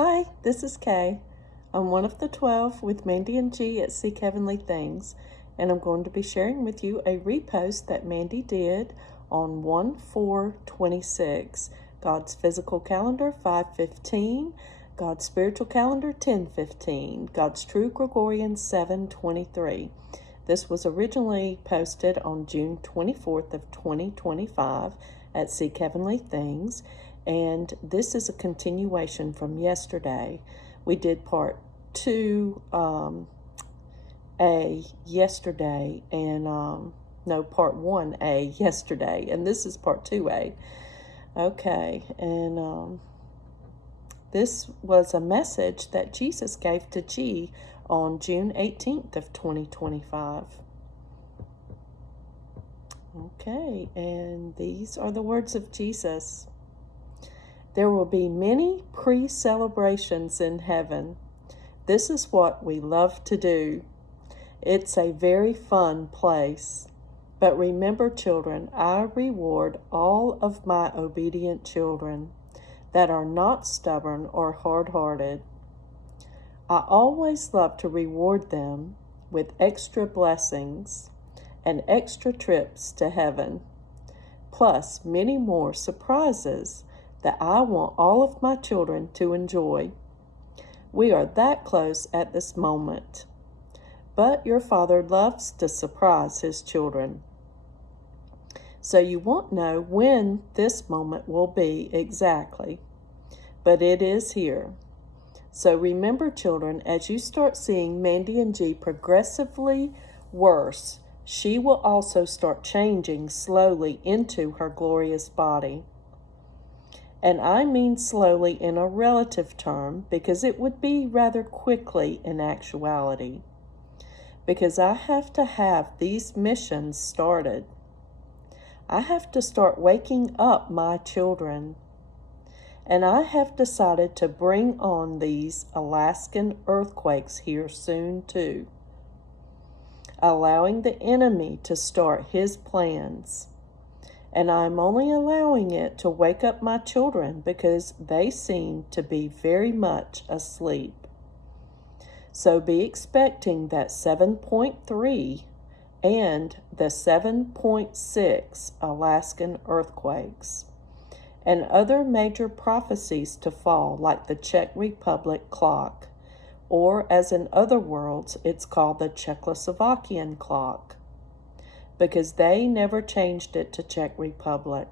Hi, this is Kay. I'm one of the 12 with Mandi and G at Seek Heavenly Things, and I'm going to be sharing with you a repost that Mandi did on 1/4/26. God's physical calendar 5/15, God's spiritual calendar 10/15, God's true Gregorian 7/23. This was originally posted on June 24th of 2025 at Seek Heavenly Things, and this is a continuation from yesterday. We did part 2A yesterday, and part 1A yesterday, and this is part 2A. Okay, and this was a message that Jesus gave to G on June 18th of 2025. Okay, and these are the words of Jesus. There will be many pre-celebrations in heaven. This is what we love to do. It's a very fun place. But remember, children, I reward all of my obedient children that are not stubborn or hard-hearted. I always love to reward them with extra blessings and extra trips to heaven, plus many more surprises that I want all of my children to enjoy. We are that close at this moment, but your Father loves to surprise his children. So you won't know when this moment will be exactly, but it is here. So remember, children, as you start seeing Mandi and G progressively worse, she will also start changing slowly into her glorious body. And I mean slowly in a relative term, because it would be rather quickly in actuality. Because I have to have these missions started. I have to start waking up my children. And I have decided to bring on these Alaskan earthquakes here soon too, allowing the enemy to start his plans. And I'm only allowing it to wake up my children because they seem to be very much asleep. So be expecting that 7.3 and the 7.6 Alaskan earthquakes, and other major prophecies to fall, like the Czech Republic clock, or as in other worlds, it's called the Czechoslovakian clock, because they never changed it to Czech Republic.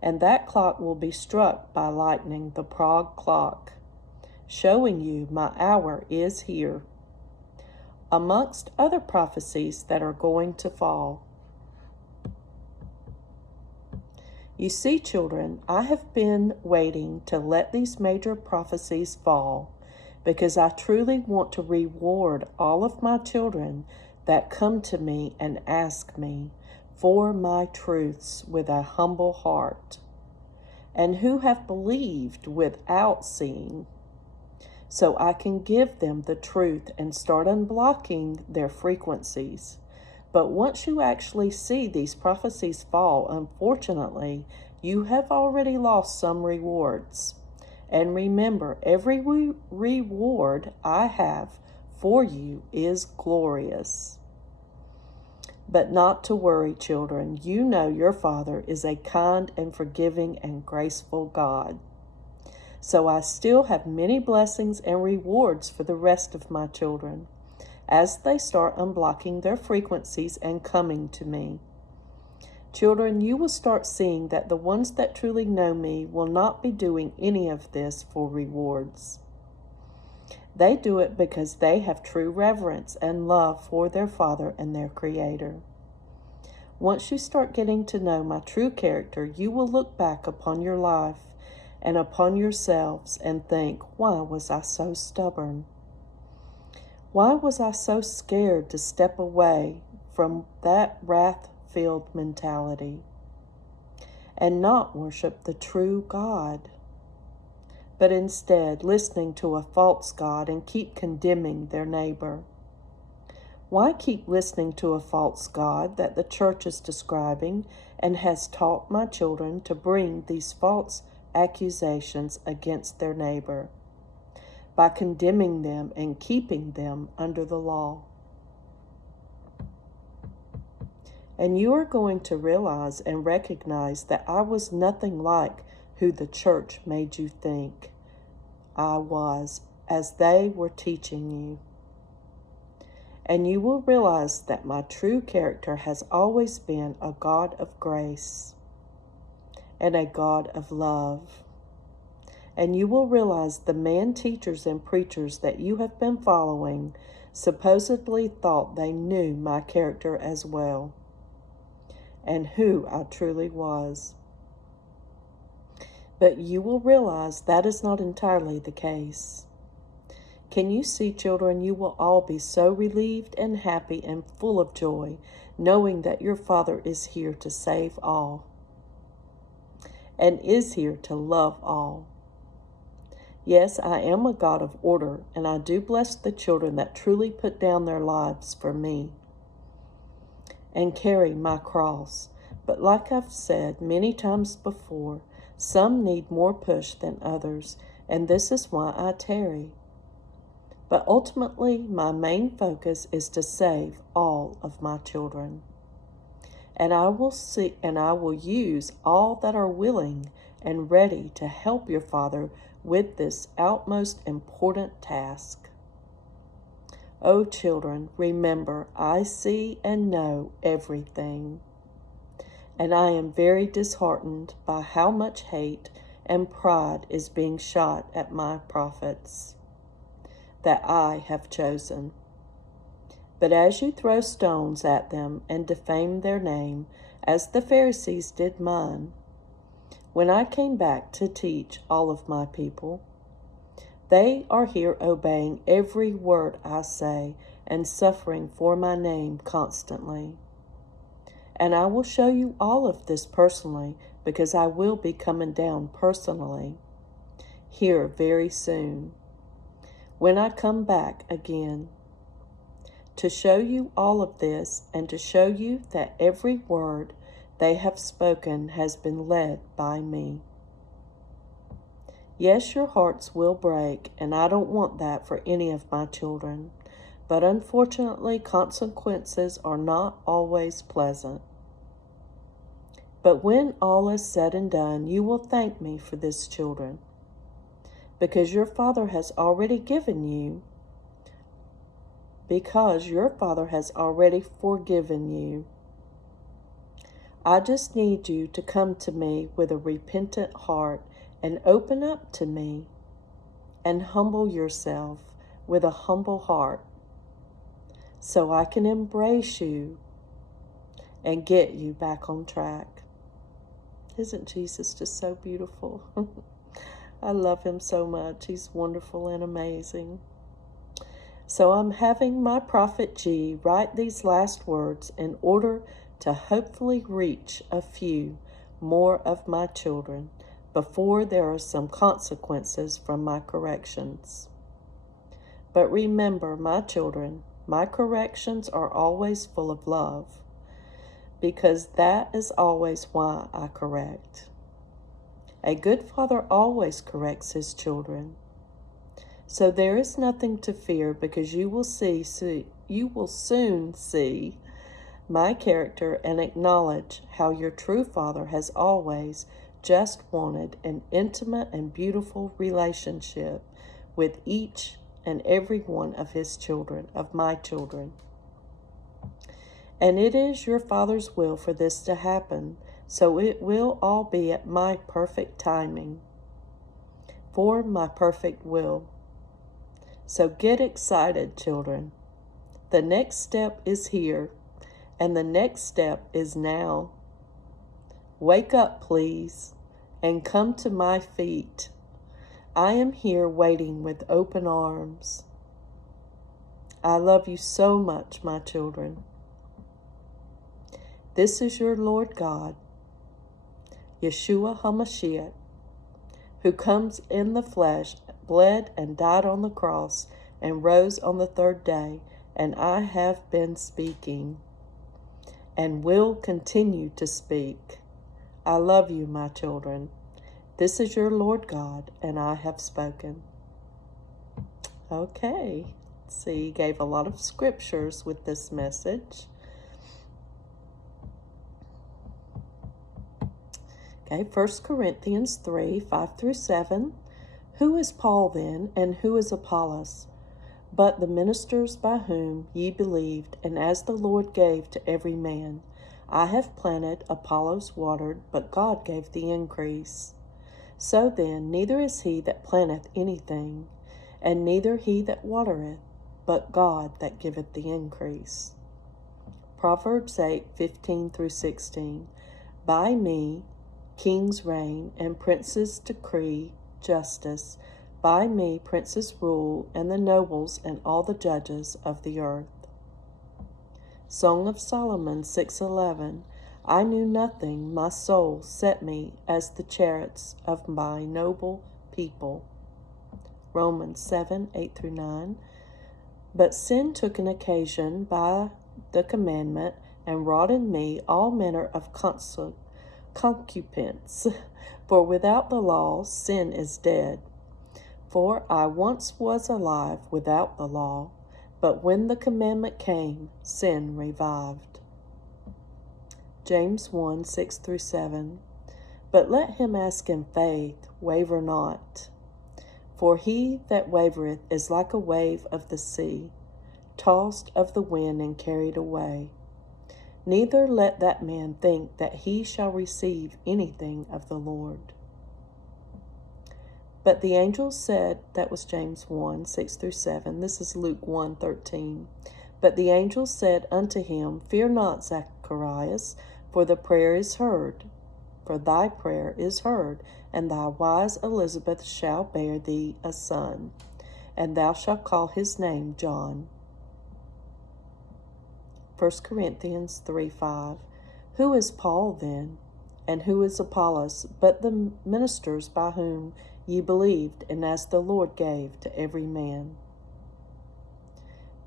And that clock will be struck by lightning, the Prague clock, showing you my hour is here, amongst other prophecies that are going to fall. You see, children, I have been waiting to let these major prophecies fall because I truly want to reward all of my children that come to me and ask me for my truths with a humble heart, and who have believed without seeing, so I can give them the truth and start unblocking their frequencies. But once you actually see these prophecies fall, unfortunately, you have already lost some rewards. And remember, every reward I have for you is glorious. But not to worry, children. You know your Father is a kind and forgiving and graceful God. So I still have many blessings and rewards for the rest of my children, as they start unblocking their frequencies and coming to me. Children, you will start seeing that the ones that truly know me will not be doing any of this for rewards. They do it because they have true reverence and love for their Father and their Creator. Once you start getting to know my true character, you will look back upon your life and upon yourselves and think, why was I so stubborn? Why was I so scared to step away from that wrath-filled mentality and not worship the true God, but instead listening to a false God and keep condemning their neighbor? Why keep listening to a false God that the church is describing and has taught my children to bring these false accusations against their neighbor? by condemning them and keeping them under the law. And you are going to realize and recognize that I was nothing like who the church made you think I was as they were teaching you. And you will realize that my true character has always been a God of grace and a God of love. And you will realize the man teachers and preachers that you have been following supposedly thought they knew my character as well, and who I truly was. But you will realize that is not entirely the case. Can you see, children, you will all be so relieved and happy and full of joy, knowing that your Father is here to save all, and is here to love all. Yes, I am a God of order, and I do bless the children that truly put down their lives for me and carry my cross. But like I've said many times before, some need more push than others, and this is why I tarry. But ultimately, my main focus is to save all of my children. And I will use all that are willing and ready to help your Father with this outmost important task. Oh, children, remember, I see and know everything. And I am very disheartened by how much hate and pride is being shot at my prophets that I have chosen. But as you throw stones at them and defame their name, as the Pharisees did mine, when I came back to teach all of my people, they are here obeying every word I say and suffering for my name constantly. And I will show you all of this personally, because I will be coming down personally here very soon, when I come back again, to show you all of this and to show you that every word they have spoken has been led by me. Yes, your hearts will break, and I don't want that for any of my children. But unfortunately, consequences are not always pleasant. But when all is said and done, you will thank me for this, children, because your Father has already forgiven you. I just need you to come to me with a repentant heart and open up to me and humble yourself with a humble heart so I can embrace you and get you back on track. Isn't Jesus just so beautiful? I love him so much. He's wonderful and amazing. So I'm having my prophet G write these last words in order to hopefully reach a few more of my children before there are some consequences from my corrections. But remember, my children, my corrections are always full of love, because that is always why I correct. A good father always corrects his children. So there is nothing to fear, because you will soon see my character and acknowledge how your true Father has always just wanted an intimate and beautiful relationship with each and every one of his children, of my children. And it is your Father's will for this to happen, so it will all be at my perfect timing, for my perfect will. So get excited, children. The next step is here, and the next step is now. Wake up, please, and come to my feet. I am here waiting with open arms. I love you so much, my children. This is your Lord God, Yeshua HaMashiach, who comes in the flesh, bled and died on the cross, and rose on the third day, and I have been speaking and will continue to speak. I love you, my children. This is your Lord God, and I have spoken. Okay, see, he gave a lot of scriptures with this message. Okay, 1 Corinthians 3, 5 through 7. Who is Paul then, and who is Apollos? But the ministers by whom ye believed, and as the Lord gave to every man. I have planted, Apollos watered, but God gave the increase. So then, neither is he that planteth anything, and neither he that watereth, but God that giveth the increase. Proverbs 8, 15 through 16. By me kings reign, and princes decree justice. By me princes rule, and the nobles and all the judges of the earth. Song of Solomon 6:11. I knew nothing, my soul set me as the chariots of my noble people. Romans 7, 8 through 9. But sin took an occasion by the commandment, and wrought in me all manner of concupence. For without the law sin is dead. For I once was alive without the law, but when the commandment came, sin revived. James 1, 6 through 7. But let him ask in faith, waver not. For he that wavereth is like a wave of the sea, tossed of the wind and carried away. Neither let that man think that he shall receive anything of the Lord. But the angel said, that was James 1, 6 through 7. This is Luke 1, 13. But the angel said unto him, Fear not, Zacharias, for the prayer is heard. For thy prayer is heard, and thy wise Elizabeth shall bear thee a son, and thou shalt call his name John. 1 Corinthians 3, 5. Who is Paul then, and who is Apollos, but the ministers by whom ye believed, and as the Lord gave to every man?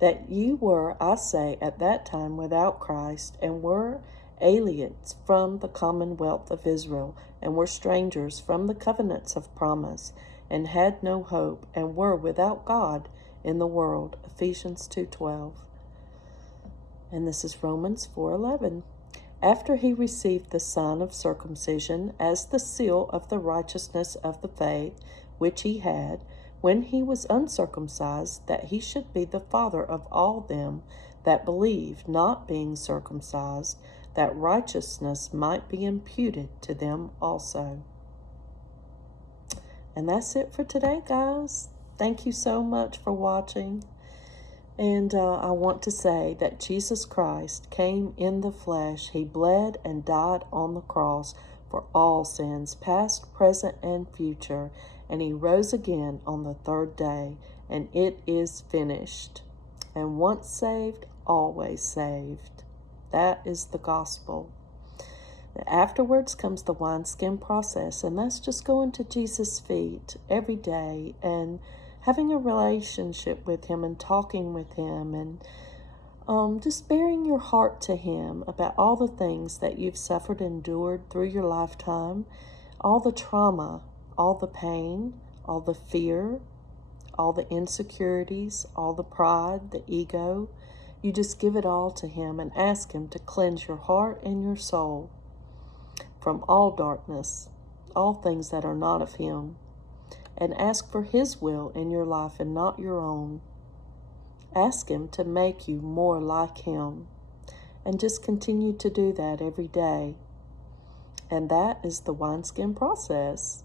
That ye were, I say, at that time without Christ, and were aliens from the commonwealth of Israel, and were strangers from the covenants of promise, and had no hope, and were without God in the world. Ephesians 2:12. And this is Romans 4:11. After he received the sign of circumcision as the seal of the righteousness of the faith which he had, when he was uncircumcised, that he should be the father of all them that believe, not being circumcised, that righteousness might be imputed to them also. And that's it for today, guys. Thank you so much for watching. And I want to say that Jesus Christ came in the flesh. He bled and died on the cross for all sins, past, present, and future. And he rose again on the third day. And it is finished. And once saved, always saved. That is the gospel. Afterwards comes the wineskin process. And that's just going to Jesus' feet every day and having a relationship with him and talking with him and just bearing your heart to him about all the things that you've suffered and endured through your lifetime, all the trauma, all the pain, all the fear, all the insecurities, all the pride, the ego. You just give it all to him and ask him to cleanse your heart and your soul from all darkness, all things that are not of him. And ask for his will in your life and not your own. Ask him to make you more like him. And just continue to do that every day. And that is the wineskin process.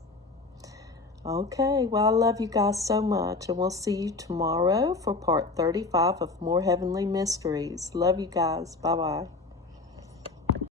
Okay, well, I love you guys so much. And we'll see you tomorrow for part 35 of More Heavenly Mysteries. Love you guys. Bye-bye.